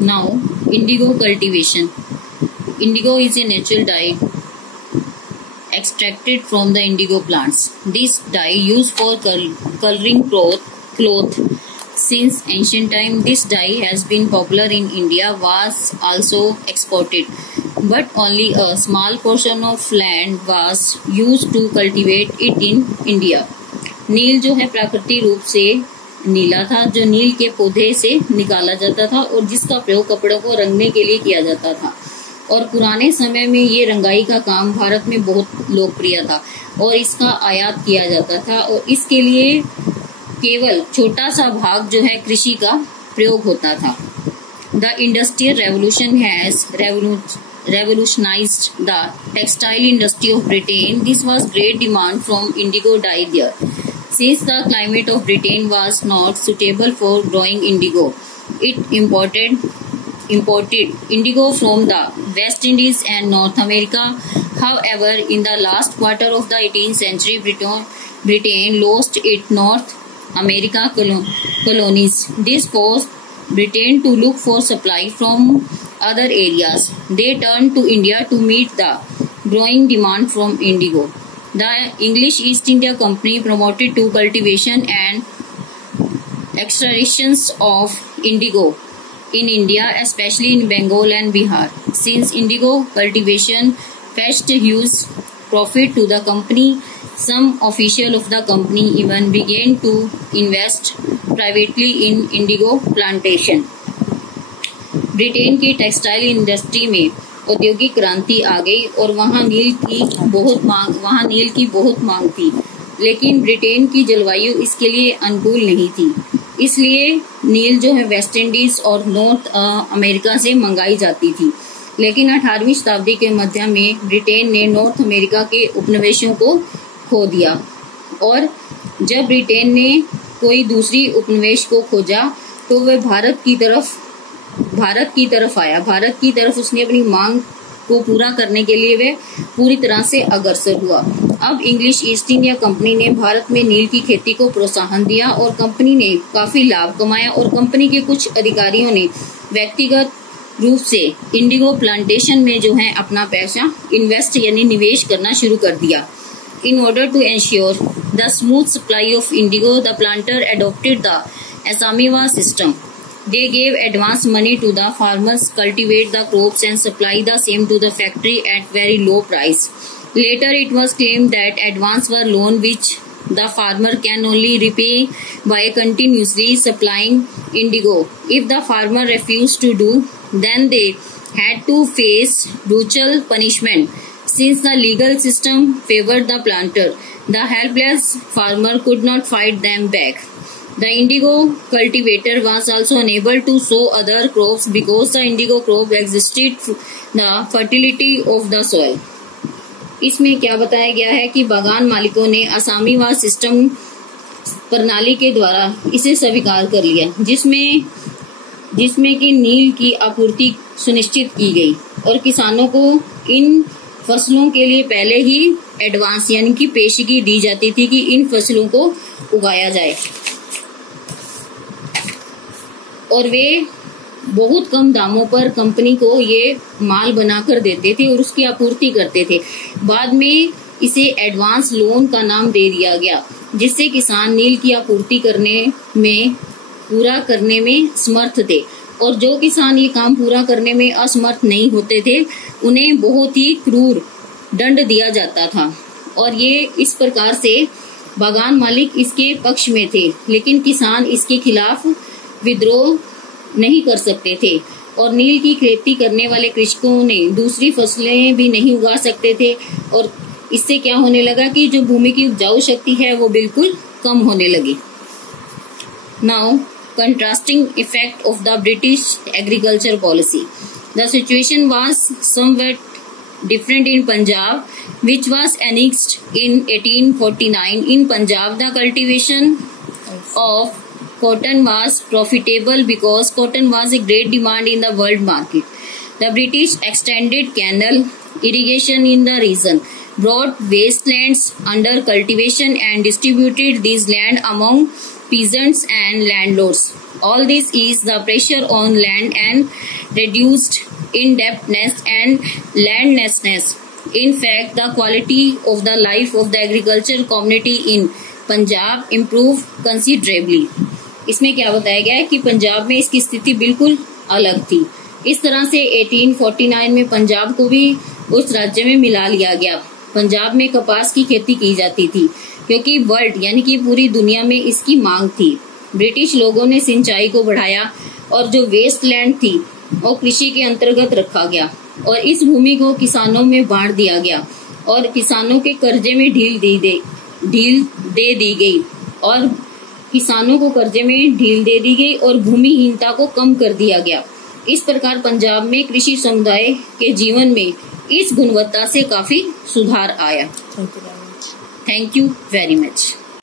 Now, indigo cultivation. Indigo is a natural dye extracted from the indigo plants. This dye used for coloring cloth since ancient time. This dye has been popular in India, was also exported, but only a small portion of land was used to cultivate it in India. नील जो है प्राकृतिक रूप से नीला था, जो नील के पौधे से निकाला जाता था और जिसका प्रयोग कपड़ों को रंगने के लिए किया जाता था। और पुराने समय में ये रंगाई का काम भारत में बहुत लोकप्रिय था और इसका आयात किया जाता था और इसके लिए केवल छोटा सा भाग जो है कृषि का प्रयोग होता था। The industrial revolution has revolutionized the textile industry of Britain. This was great demand from indigo dye there. Since the climate of Britain was not suitable for growing indigo, it imported indigo from the West Indies and North America. However, in the last quarter of the 18th century, Britain lost its North America colonies. This caused Britain to look for supply from other areas. They turned to India to meet the growing demand from indigo. The English East India Company promoted to cultivation and extractions of indigo in India, especially in Bengal and Bihar. Since indigo cultivation fetched huge profit to the company, some officials of the company even began to invest privately in indigo plantation. Britain की textile industry में औद्योगिक क्रांति आ गई और वहाँ नील की बहुत मांग थी, लेकिन ब्रिटेन की जलवायु इसके लिए अनुकूल नहीं थी। इसलिए नील जो है वेस्ट इंडीज और नॉर्थ अमेरिका से मंगाई जाती थी। लेकिन 18वीं शताब्दी के मध्य में ब्रिटेन ने नॉर्थ अमेरिका के उपनिवेशों को खो दिया और जब ब्रिटेन ने कोई दूसरी उपनिवेश को खोजा तो वह भारत की तरफ आया। भारत की तरफ उसने अपनी मांग को पूरा करने के लिए वह पूरी तरह से अग्रसर हुआ। अब इंग्लिश ईस्ट इंडिया कंपनी ने भारत में नील की खेती को प्रोत्साहन दिया और कंपनी ने काफी लाभ कमाया और कंपनी के कुछ अधिकारियों ने व्यक्तिगत रूप से इंडिगो प्लांटेशन में जो है अपना पैसा इन्वेस्ट यानी निवेश करना शुरू कर दिया। In order to ensure the smooth supply of indigo, the planter adopted the Asamiwa system. They gave advance money to the farmers, cultivate the crops and supply the same to the factory at very low price. Later it was claimed that advance were loan which the farmer can only repay by continuously supplying indigo. If the farmer refused to do, then they had to face brutal punishment. Since the legal system favored the planter, the helpless farmer could not fight them back. The indigo cultivator was also unable to sow other crops because the indigo crop existed the fertility of the soil. इसमें क्या बताया गया है कि बागान मालिकों ने असामीवा system प्रणाली के द्वारा इसे स्वीकार कर लिया, जिसमें कि नील की आपूर्ति सुनिश्चित की गई और किसानों को इन फसलों के लिए पहले ही एडवांस यानी कि पेशगी दी जाती थी कि इन फसलों को उगाया जाए और वे बहुत कम दामों पर कंपनी को ये माल बनाकर देते थे और उसकी आपूर्ति करते थे। बाद में इसे एडवांस लोन का नाम दे दिया गया, जिससे किसान नील की आपूर्ति पूरा करने में समर्थ थे और जो किसान ये काम पूरा करने में असमर्थ नहीं होते थे उन्हें बहुत ही क्रूर दंड दिया जाता था और ये इस प्रकार से बागान मालिक इसके पक्ष में थे, लेकिन किसान इसके खिलाफ विद्रोह नहीं कर सकते थे और नील की खेती करने वाले कृषकों ने दूसरी फसलें भी नहीं उगा सकते थे और इससे क्या होने लगा कि जो भूमि की उपजाऊ शक्ति है वो बिल्कुल कम होने लगी। Now contrasting effect of the British agriculture policy. The situation was somewhat different in Punjab, which was annexed in 1849. In Punjab, the cultivation of cotton was profitable because cotton was a great demand in the world market. The British extended canal irrigation in the region, brought wastelands under cultivation and distributed these land among peasants and landlords. All this is the pressure on land and reduced indebtedness and landlessness. In fact, the quality of the life of the agricultural community in Punjab improved considerably. इसमें क्या बताया गया है कि पंजाब में इसकी स्थिति बिल्कुल अलग थी। इस तरह से 1849 में पंजाब को भी उस राज्य में मिला लिया गया। पंजाब में कपास की खेती की जाती थी क्योंकि वर्ल्ड यानी कि पूरी दुनिया में इसकी मांग थी। ब्रिटिश लोगों ने सिंचाई को बढ़ाया और जो वेस्ट लैंड थी वो कृषि के अंतर्गत रखा गया और इस भूमि को किसानों में बांट दिया गया और किसानों के कर्जे में ढील दे दी गई और किसानों को कर्जे में ढील दे दी गई और भूमिहीनता को कम कर दिया गया। इस प्रकार पंजाब में कृषि समुदाय के जीवन में इस गुणवत्ता से काफी सुधार आया। Thank you very much.